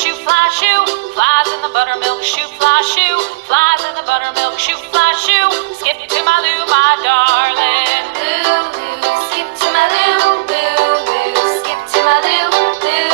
shoe fly shoe. Flies in the buttermilk shoe fly shoe. Flies in the buttermilk shoe fly shoe. Skip to my Lou, my darling. Lou, Lou, skip to my Lou. Lou, Lou, skip to my Lou. Lou,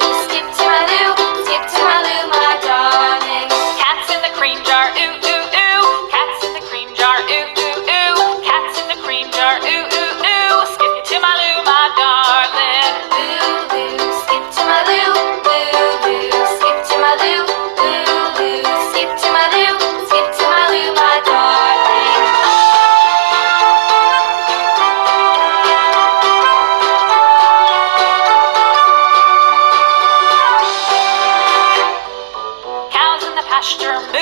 Lou, skip to my Lou. Skip to my Lou, my darling. Cats in the cream jar, ooh, ooh, ooh. Cats in the cream jar, ooh, ooh, ooh. Cats in the cream jar, ooh, ooh, ooh. Skip to my Lou, my darling. Lou, Lou, skip to my Lou. Lou, Lou, skip to my Lou. Lou, Lou, skip to my Lou. Skip to my Lou, my darling. Cows in the pasture, moo.